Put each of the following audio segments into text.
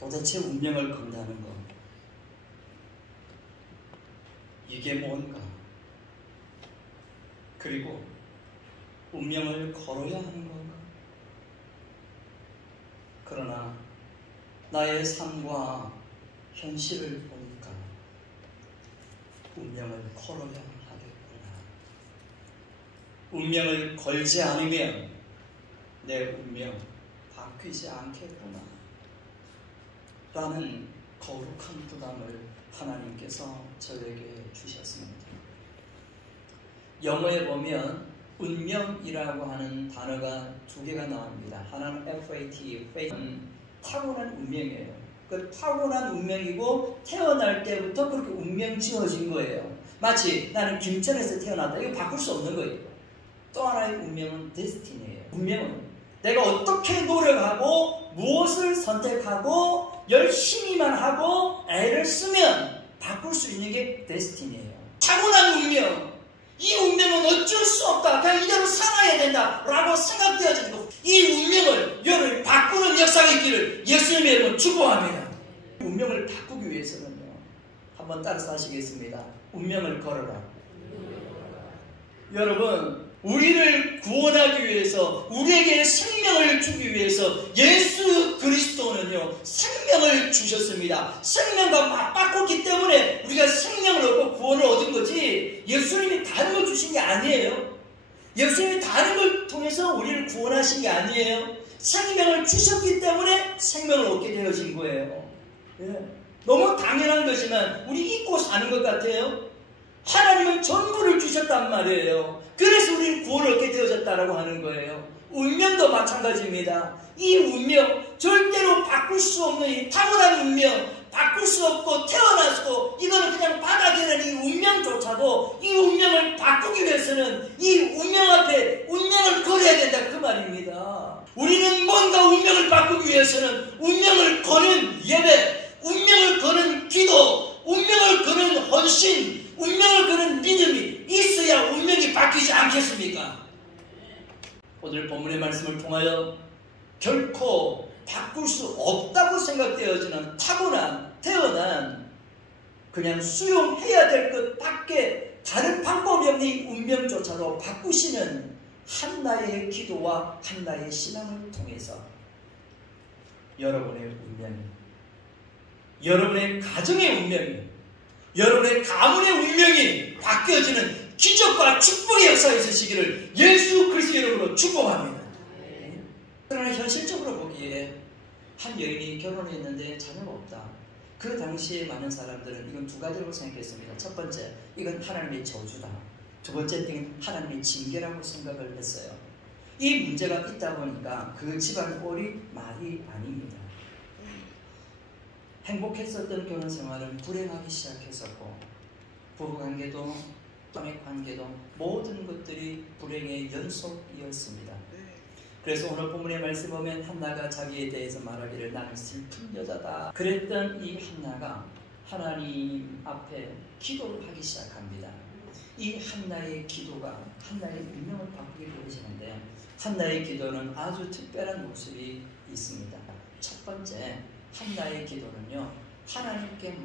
도대체 운명을 건다는 것, 이게 뭔가? 그리고 운명을 걸어야 하는 건가? 그러나 나의 삶과 현실을 보니까 운명을 걸어야 하겠구나. 운명을 걸지 않으면 내 운명 바뀌지 않겠구나 라는 거룩한 부담을 하나님께서 저에게 주셨습니다. 영어에 보면 운명이라고 하는 단어가 두 개가 나옵니다. 하나는 FAT, fate는 타고난 운명이에요. 그 타고난 운명이고 태어날 때부터 그렇게 운명 지어진 거예요. 마치 나는 김천에서 태어났다. 이거 바꿀 수 없는 거예요. 또 하나의 운명은 데스티니예요. 운명은 내가 어떻게 노력하고 무엇을 선택하고 열심히만 하고 애를 쓰면 바꿀 수 있는 게 데스티니예요. 타고난 운명. 이 운명은 어쩔 수 없다. 그냥 이대로 살아야 된다. 라고 생각되어지는 것. 이 운명을 여러분이 바꾸는 역사가 있기를 예수님의 이름으로 축복합니다. 운명을 바꾸기 위해서는요. 한번 따라서 하시겠습니다. 운명을 걸어라. 여러분, 우리를 구원하기 위해서, 우리에게 생명을 주기 위해서 예수 그리스도는요 생명을 주셨습니다. 생명과 맞바꿨기 때문에 우리가 생명을 얻고 구원을 얻은 거지, 예수님이 다른 걸 주신 게 아니에요. 예수님이 다른 걸 통해서 우리를 구원하신 게 아니에요. 생명을 주셨기 때문에 생명을 얻게 되어진 거예요. 너무 당연한 것이지만 우리 잊고 사는 것 같아요. 하나님은 전부를 주셨단 말이에요. 그래서 우리는 구원을 얻게 되어졌다라고 하는 거예요. 운명도 마찬가지입니다. 이 운명, 절대로 바꿀 수 없는 이 타고난 운명, 바꿀 수 없고 태어나서도 이거는 그냥 받아들이는 이 운명조차도 이 운명을 바꾸기 위해서는 이 운명 앞에 운명을 걸어야 된다 그 말입니다. 우리는 뭔가 운명을 바꾸기 위해서는 운명을 거는 예배, 운명을 거는 기도, 운명을 거는 헌신, 운명을 거는 믿음이 있어야 운명이 바뀌지 않겠습니까? 오늘 본문의 말씀을 통하여 결코 바꿀 수 없다고 생각되어지는 타고난, 태어난 그냥 수용해야 될 것 밖에 다른 방법이 없는 이 운명조차도 바꾸시는 한나의 기도와 한나의 신앙을 통해서 여러분의 운명이, 여러분의 가정의 운명이, 여러분의 가문의 운명이 바뀌어지는 기적과 축복의 역사가 있으시기를 예수 그리스도의 이름으로 축복합니다. 그러나 현실적으로 보기에 한 여인이 결혼했는데 자녀가 없다. 그 당시에 많은 사람들은 이건 두 가지로 생각했습니다. 첫 번째, 이건 하나님의 저주다. 두 번째, 이건 하나님의 징계라고 생각을 했어요. 이 문제가 있다 보니까 그 집안 꼴이 말이 아닙니다. 행복했었던 결혼 생활은 불행하기 시작했었고, 부부관계도 남의 관계도 모든 것들이 불행의 연속이었습니다. 그래서 오늘 본문의 말씀 보면 한나가 자기에 대해서 말하기를 나는 슬픈 여자다 그랬던 이 한나가 하나님 앞에 기도를 하기 시작합니다. 이 한나의 기도가 한나의 운명을 바꾸게 되어지는데, 한나의 기도는 아주 특별한 모습이 있습니다. 첫 번째, 한나의 기도는요 하나님께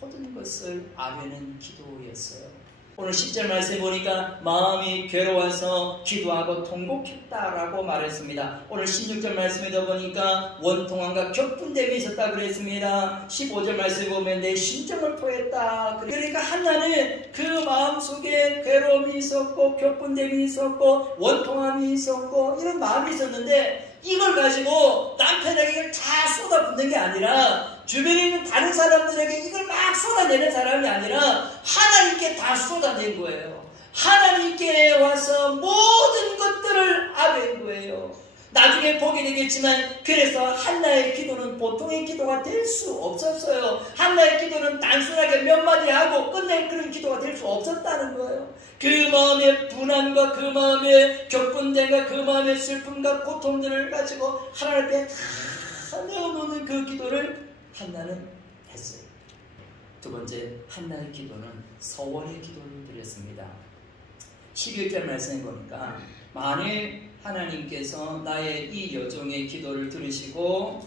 모든 것을 아뢰는 기도였어요. 오늘 10절 말씀해 보니까 마음이 괴로워서 기도하고 통곡했다라고 말했습니다. 오늘 16절 말씀에도 보니까 원통함과 격분됨이 있었다고 그랬습니다. 15절 말씀에 보면 내 심정을 토했다. 그러니까 한나는 그 마음속에 괴로움이 있었고 격분됨이 있었고 원통함이 있었고 이런 마음이 있었는데, 이걸 가지고 남편에게 이걸 다 쏟아붓는 게 아니라, 주변에 있는 다른 사람들에게 이걸 막 쏟아내는 사람이 아니라 하나님께 다 쏟아낸 거예요. 하나님께 와서 모든 것들을 아뢰는 거예요. 나중에 보게 되겠지만, 그래서 한나의 기도는 보통의 기도가 될 수 없었어요. 한나의 기도는 단순하게 몇 마디 하고 끝낼 그런 기도가 될 수 없었다는 거예요. 그 마음의 분함과 그 마음의 격분됨과 그 마음의 슬픔과 고통들을 가지고 하나님 앞에 다 내어놓는 그 기도를 한나는 했어요. 두 번째, 한나의 기도는 서원의 기도를 드렸습니다. 11절 말씀에 보니까 만일 하나님께서 나의 이 여종의 기도를 들으시고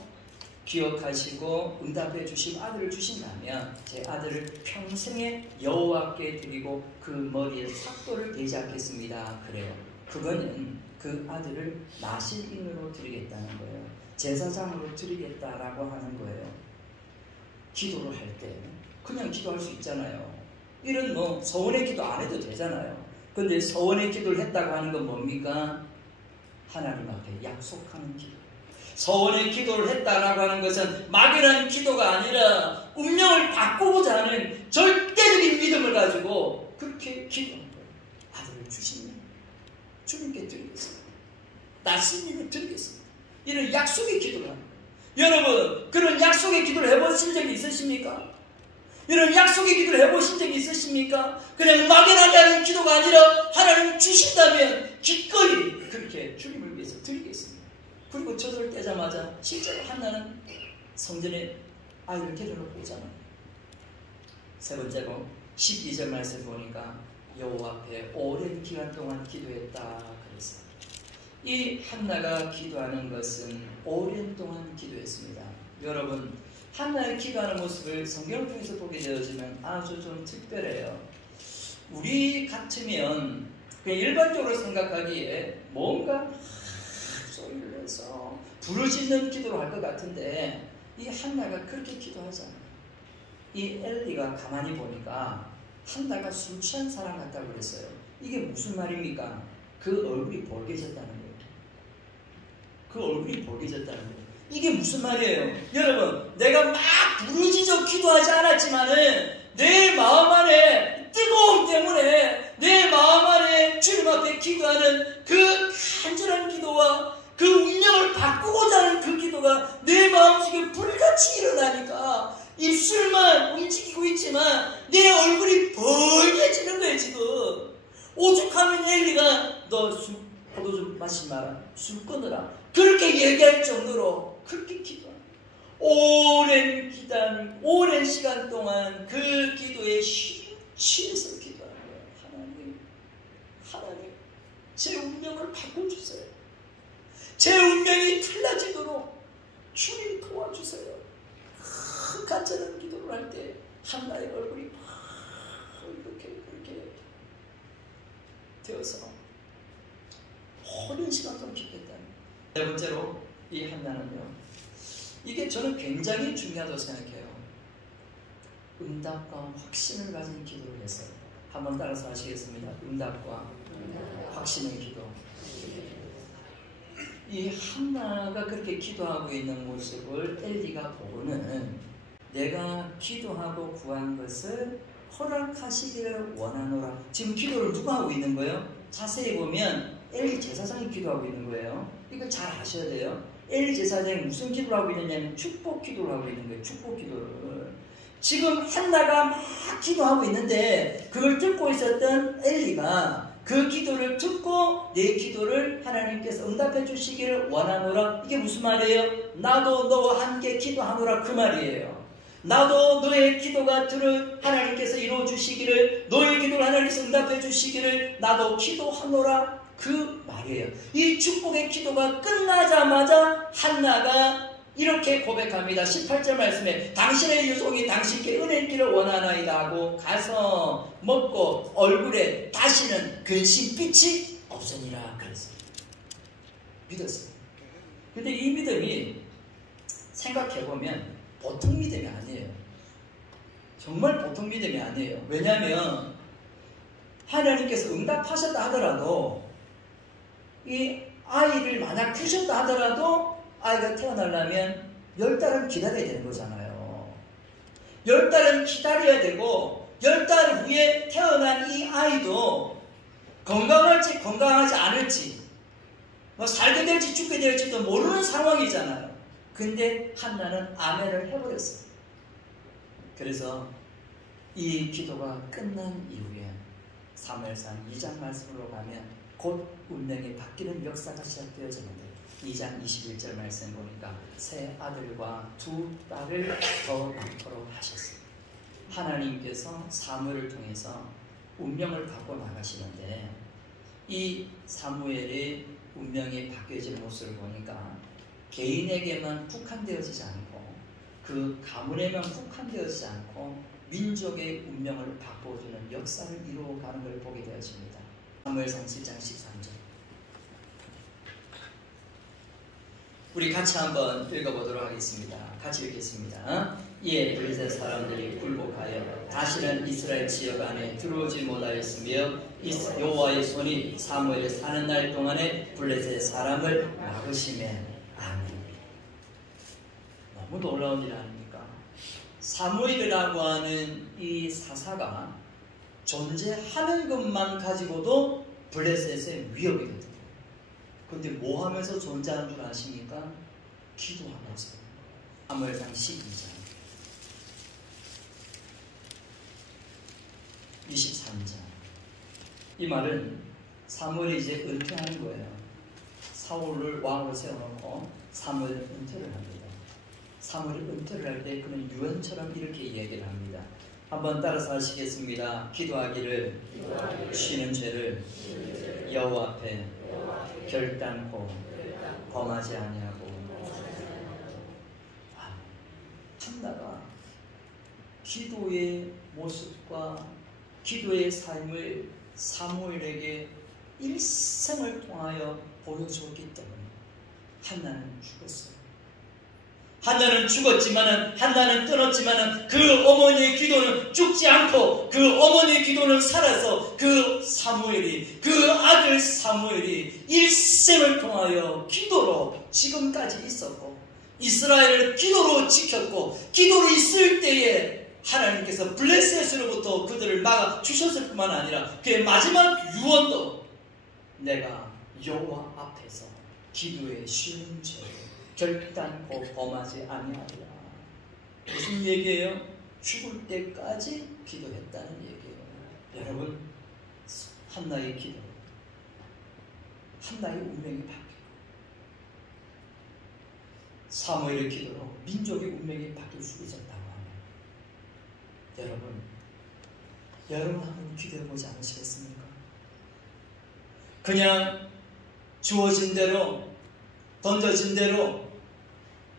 기억하시고 응답해 주신 아들을 주신다면 제 아들을 평생에 여호와께 드리고 그 머리에 삭도를 대지 않겠습니다. 그래요. 그거는 그 아들을 나실인으로 드리겠다는 거예요. 제사장으로 드리겠다라고 하는 거예요. 기도를 할 때 그냥 기도할 수 있잖아요. 이런 뭐 서원의 기도 안 해도 되잖아요. 근데 서원의 기도를 했다고 하는 건 뭡니까? 하나님 앞에 약속하는 기도. 서원의 기도를 했다라고 하는 것은 막연한 기도가 아니라 운명을 바꾸고자 하는 절대적인 믿음을 가지고 그렇게 기도하는 거예요. 아들을 주시면 주님께 드리겠습니다. 나신님을 드리겠습니다. 이런 약속의 기도를 합니다. 여러분, 그런 약속의 기도를 해보신 적이 있으십니까? 이런 약속의 기도를 해보신 적이 있으십니까? 그냥 막연하게 하는 기도가 아니라 하나님 주신다면 기꺼이 그렇게 주님을 위해서 드리겠습니다. 그리고 젖을 떼자마자 실제로 한나는 성전에 아이를 데려놓고 오잖아요. 세 번째로 12절 말씀 보니까 여호와 앞에 오랜 기간 동안 기도했다 그랬어요. 이 한나가 기도하는 것은 오랜 동안 기도했습니다. 여러분, 한나의 기도하는 모습을 성경을 통해서 보게 되어지면 아주 좀 특별해요. 우리 같으면 그냥 일반적으로 생각하기에 뭔가 소리를 내서 부르짖는 기도를 할 것 같은데 이 한나가 그렇게 기도하잖아요. 이 엘리가 가만히 보니까 한나가 술 취한 사람 같다고 그랬어요. 이게 무슨 말입니까? 그 얼굴이 벌개졌다는 거예요. 그 얼굴이 벌개졌다는 거예요. 이게 무슨 말이에요? 여러분, 내가 막 부르짖어 기도하지 않았지만은 내 마음 안에 뜨거움 때문에 내 마음 안에 주님 앞에 기도하는 그 간절한 기도와 그 운명을 바꾸고자 하는 그 기도가 내 마음속에 불같이 일어나니까 입술만 움직이고 있지만 내 얼굴이 벌개지는 거예요. 지금 오죽하면 엘리가 너 포도 좀 마시지 마라, 술 끊으라 그렇게 얘기할 정도로 그렇게 기도합니다. 오랜 기간, 오랜 시간 동안 그 기도에 취해서 기도하는 거예요. 하나님, 제 운명을 바꿔주세요. 제 운명이 달라지도록 주님 도와주세요. 그 간절한 기도를 할 때 한나의 얼굴이 이렇게 되어서 오랜 시간 동안 기도했다. 네 번째로 이 한나는요, 이게 저는 굉장히 중요하다고 생각해요. 응답과 확신을 가진 기도를 했어요. 한번 따라서 하시겠습니다. 응답과 확신의 기도. 이 한나가 그렇게 기도하고 있는 모습을 엘리가 보고는 내가 기도하고 구한 것을 허락하시기를 원하노라. 지금 기도를 누가 하고 있는 거예요? 자세히 보면 엘리 제사장이 기도하고 있는 거예요. 이거 잘 아셔야 돼요. 엘리 제사장이 무슨 기도를 하고 있느냐면 축복 기도를 하고 있는 거예요. 축복 기도를. 지금 한나가 막 기도하고 있는데 그걸 듣고 있었던 엘리가 그 기도를 듣고 내 기도를 하나님께서 응답해 주시기를 원하노라. 이게 무슨 말이에요? 나도 너와 함께 기도하노라 그 말이에요. 나도 너의 기도가 하나님께서 이루어 주시기를, 너의 기도를 하나님께서 응답해 주시기를 나도 기도하노라 그 말이에요. 이 축복의 기도가 끝나자마자 한나가 이렇게 고백합니다. 18절 말씀에 당신의 유종이 당신께 은혜 있기를 원하나이다 하고 가서 먹고 얼굴에 다시는 근심빛이 없으니라 그랬습니다. 믿었어요. 근데 이 믿음이 생각해보면 보통 믿음이 아니에요. 정말 보통 믿음이 아니에요. 왜냐하면 하나님께서 응답하셨다 하더라도 이 아이를 만약 주셨다 하더라도 아이가 태어나려면 10달은 기다려야 되는 거잖아요. 10달은 기다려야 되고 10달 후에 태어난 이 아이도 건강할지 건강하지 않을지 뭐 살게 될지 죽게 될지도 모르는 상황이잖아요. 근데 한나는 아멘을 해버렸어요. 그래서 이 기도가 끝난 이후에 사무엘상 2장 말씀으로 가면 곧 운명이 바뀌는 역사가 시작되어지는데 2장 21절 말씀 보니까 새 아들과 두 딸을 더 낳도록 하셨어요. 하나님께서 사무엘을 통해서 운명을 바꿔 나가시는데 이 사무엘의 운명이 바뀌어지는 모습을 보니까 개인에게만 국한되어지지 않고 그 가문에만 국한되어지지 않고 민족의 운명을 바꿔주는 역사를 이루어가는 걸 보게 되어집니다. 사무엘상 7장 13절 우리 같이 한번 읽어보도록 하겠습니다. 같이 읽겠습니다. 이에 블레셋 사람들이 굴복하여 다시는 이스라엘 지역 안에 들어오지 못하였으며 여호와의 손이 사무엘이 사는 날 동안에 블레셋 사람을 막으시매 아멘. 너무 놀라운 일 아닙니까? 사무엘이라고 하는 이 사사가 존재하는 것만 가지고도 블레셋의 위협이거든요. 그런데 뭐 하면서 존재하는 줄 아십니까? 기도하면서. 사무엘상 12장 23절 이 말은 사무엘이 이제 은퇴하는 거예요. 사울을 왕으로 세워놓고 사무엘은 은퇴를 합니다. 사무엘이 은퇴를 할 때 그는 유언처럼 이렇게 얘기를 합니다. 한번 따라서 하시겠습니다. 기도하기를 쉬는 죄를 여호와 앞에 결단코 범하지 아니하고. 참나가 기도의 모습과 기도의 삶을 사무엘에게 일생을 통하여 보여주었기 때문에 한나는 죽었어요. 한나는 죽었지만은, 한나는 떠났지만은 그 어머니의 기도는 죽지 않고 그 어머니의 기도는 살아서 그 사무엘이, 그 아들 사무엘이 일생을 통하여 기도로 지금까지 있었고 이스라엘을 기도로 지켰고 기도로 있을 때에 하나님께서 블레셋으로부터 그들을 막아 주셨을 뿐만 아니라 그의 마지막 유언도 내가 여호와 앞에서 기도에 쉬는 죄를 결단코 범하지 아니하리라. 무슨 얘기예요? 죽을 때까지 기도했다는 얘기예요. 여러분, 한나의 기도, 한나의 운명이 바뀌고 사무엘의 기도로 민족의 운명이 바뀔 수 있었다고 하면 여러분 한번 기도해보지 않으시겠습니까? 그냥 주어진 대로, 던져진 대로,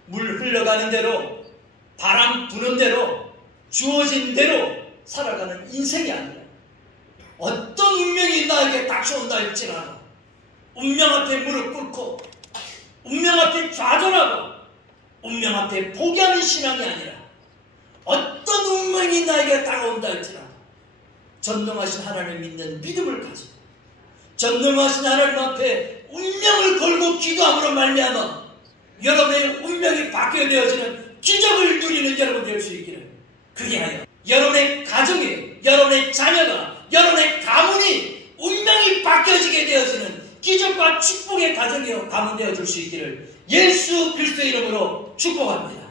물 흘러가는 대로, 바람 부는 대로, 주어진 대로 살아가는 인생이 아니라 어떤 운명이 나에게 닥쳐온다 할지라도 운명 앞에 무릎 꿇고 운명 앞에 좌절하고 운명 앞에 포기하는 신앙이 아니라 어떤 운명이 나에게 다가온다 할지라도 전능하신 하나님을 믿는 믿음을 가지고 전능하신 하나님 앞에 운명을 걸고 기도함으로 말미암아 여러분의 운명이 바뀌어 되어지는 기적을 누리는 여러분 될 수 있기를, 그리하여 여러분의 가정이, 여러분의 자녀가, 여러분의 가문이 운명이 바뀌어지게 되어지는 기적과 축복의 가정이요 가문 되어줄 수 있기를 예수 그리스도의 이름으로 축복합니다.